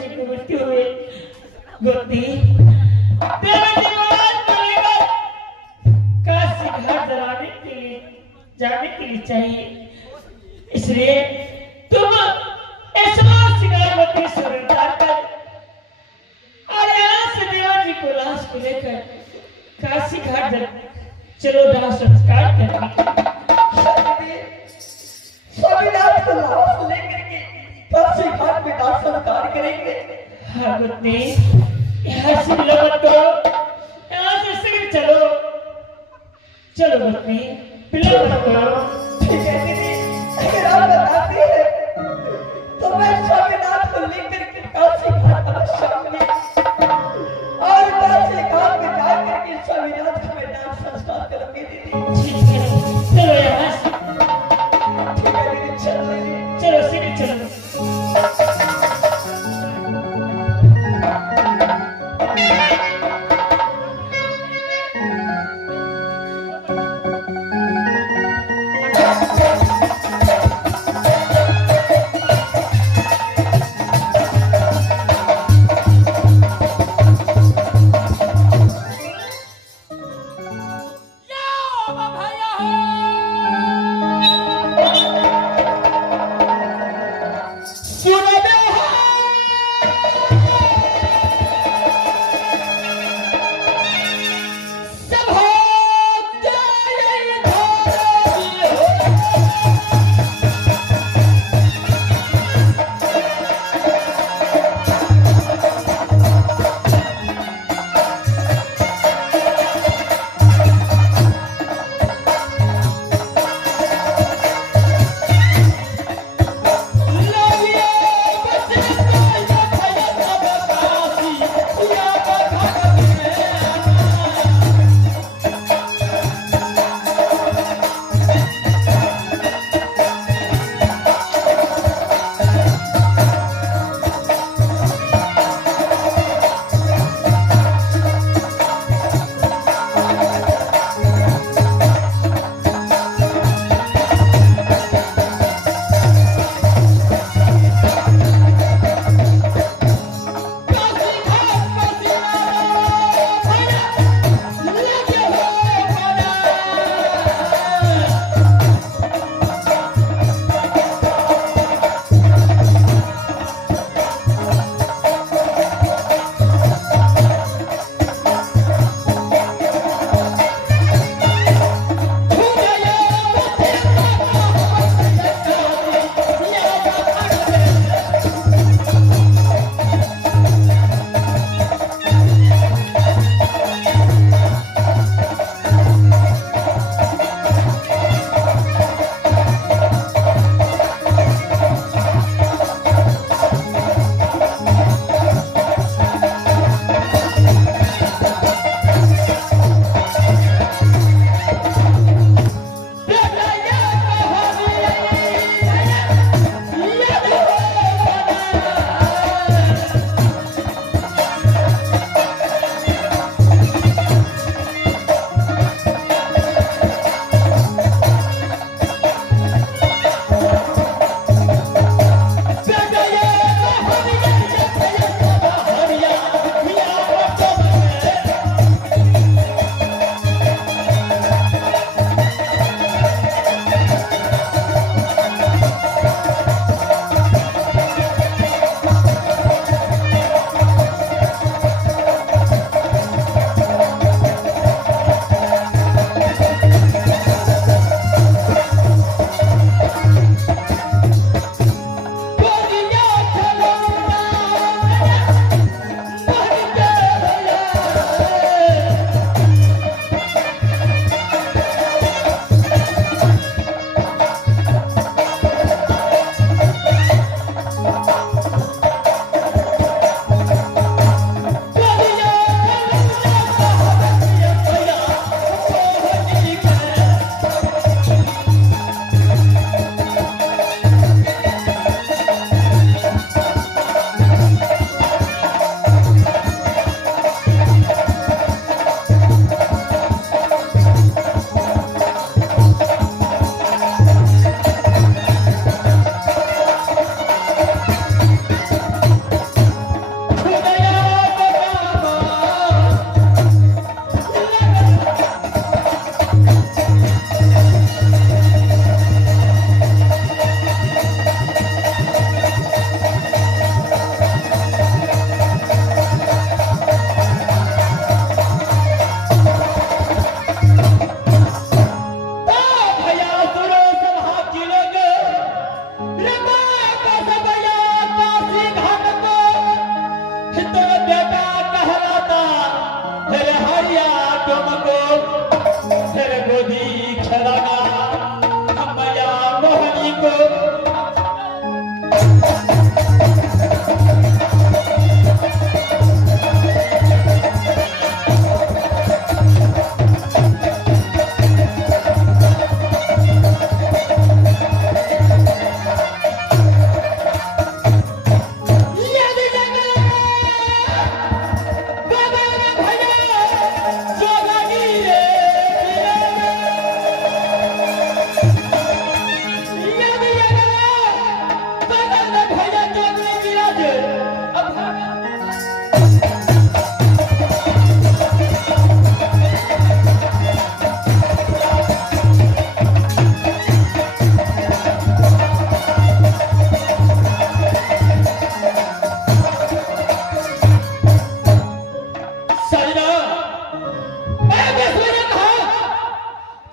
जी की मृत्यु हुई। गोती देवी जी को आज मिलेगा काशी घाट जाने के लिए चाहिए, इसलिए तुम ऐश्वर्य सिंगारवती सुरक्षा कर और यहाँ से देवा जी को लाश को लेकर काशी घाट चलो दाह संस्कार करने। स्वामीनाथ को लाश लेकर के काशी घाट में दाह संस्कार करेंगे। हाँ गुत्ती, यहाँ से विलंब मत करो, यहाँ से शीघ्र चलो। चलो गुत्ती, विलंब मत करो। ठीक है दीदी, अगर आप बताती हैं तो मैं स्वामीनाथ को लेकर के काशी घाट अवश्य आऊंगी और काशी घाट में जाकर के स्वामीनाथ का मैं दाह संस्कार करूंगी दीदी। ठीक है, चलो यहाँ से। ठीक है दीदी, चलो दीदी, चलो शीघ्र चलो।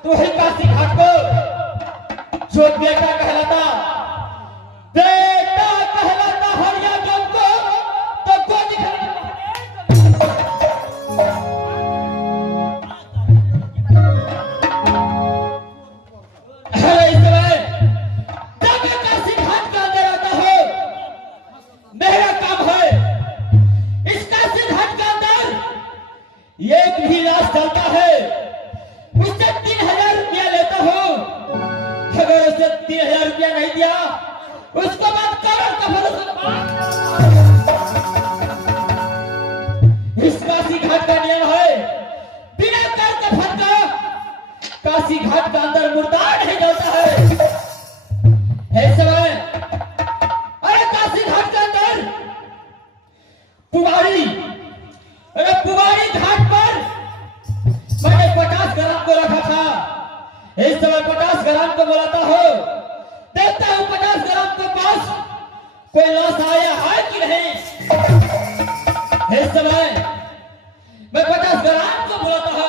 तो ही काशी घाट को जो बेटा कहलाता हरिया जब को तो गोद इस समय जब मैं काशी घाट के अंदर आता हूँ, मेरा काम है इस काशी घाट के अंदर एक भी राज चलता है उससे 3000 रुपया लेता हूँ। अगर उसे 3000 रुपया नहीं दिया उसको बाद करोड़ का भरोसा। इस काशी घाट का नियम है बिना कर के फटका काशी घाट का अंदर मुर्दा नहीं जाता है। ऐसे में अरे काशी घाट के अंदर पुवारी घाट पर मैंने 50 ग्राम को रखा था। इस समय 50 ग्राम को बुलाता हूँ, देखता हूँ 50 ग्राम के पास कोई लाश आया है कि नहीं। इस समय मैं 50 ग्राम को बुलाता हूँ।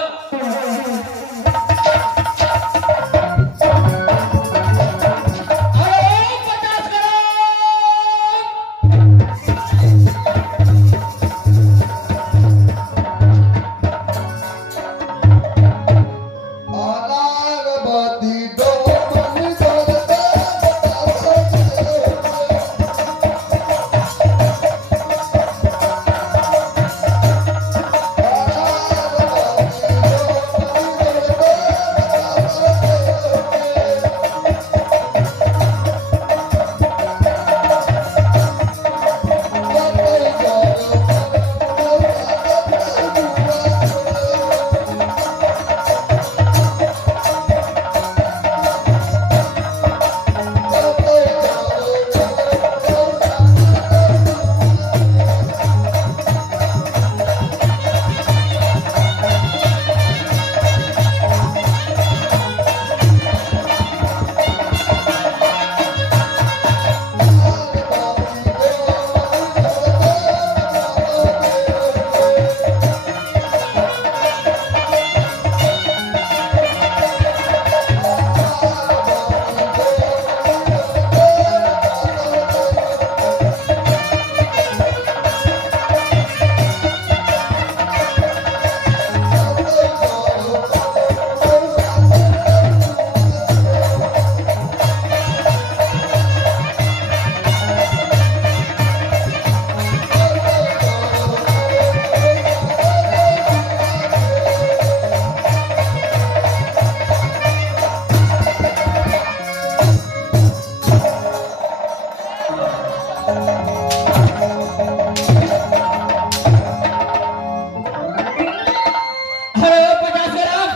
अरे 50 ग्राम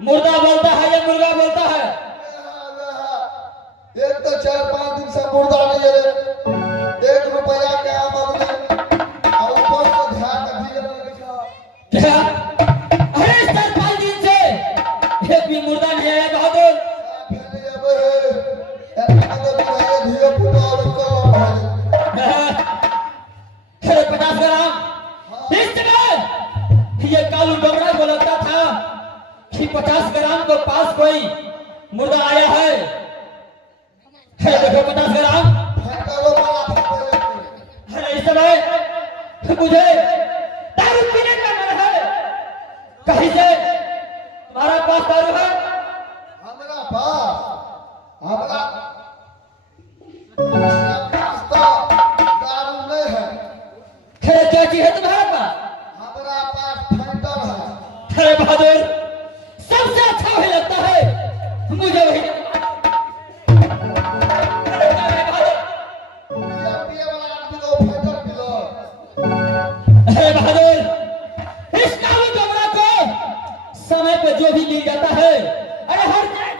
मुर्गा बोलता है या मुर्गा बोलता है? एक तो 4-5 दिन से मुर्गा नहीं है, 1 रुपया के आमदनी और ऊपर से ध्यान दिया क्या? अरे 4-5 दिन से एक भी मुर्गा नहीं आया बहादुर। अरे 50 ग्राम इस समय ये कालू डोमरा बोलता था कि 50 ग्राम को पास कोई मुर्गा आया है। देखो 50 ग्राम मुझे दारू पीने का मन है, कहीं से तुम्हारा पास दारू है? हमरा पास तो दारू नहीं है। फिर क्या चीज है तुम्हारे पास? हमरा पास फाइटर है। अरे बहादुर, सबसे अच्छा वही लगता है, मुझे वही पिए वाला आदमी को फाइटर पिलो। अरे बहादुर, इस कालू जमुना को समय पे जो भी मिल जाता है, अरे हर जगह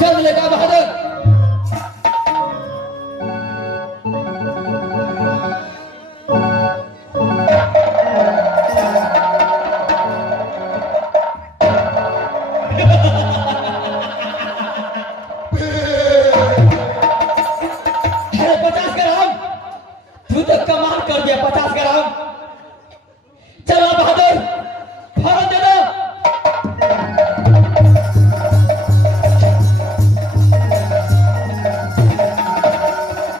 चल लेगा बहादुर।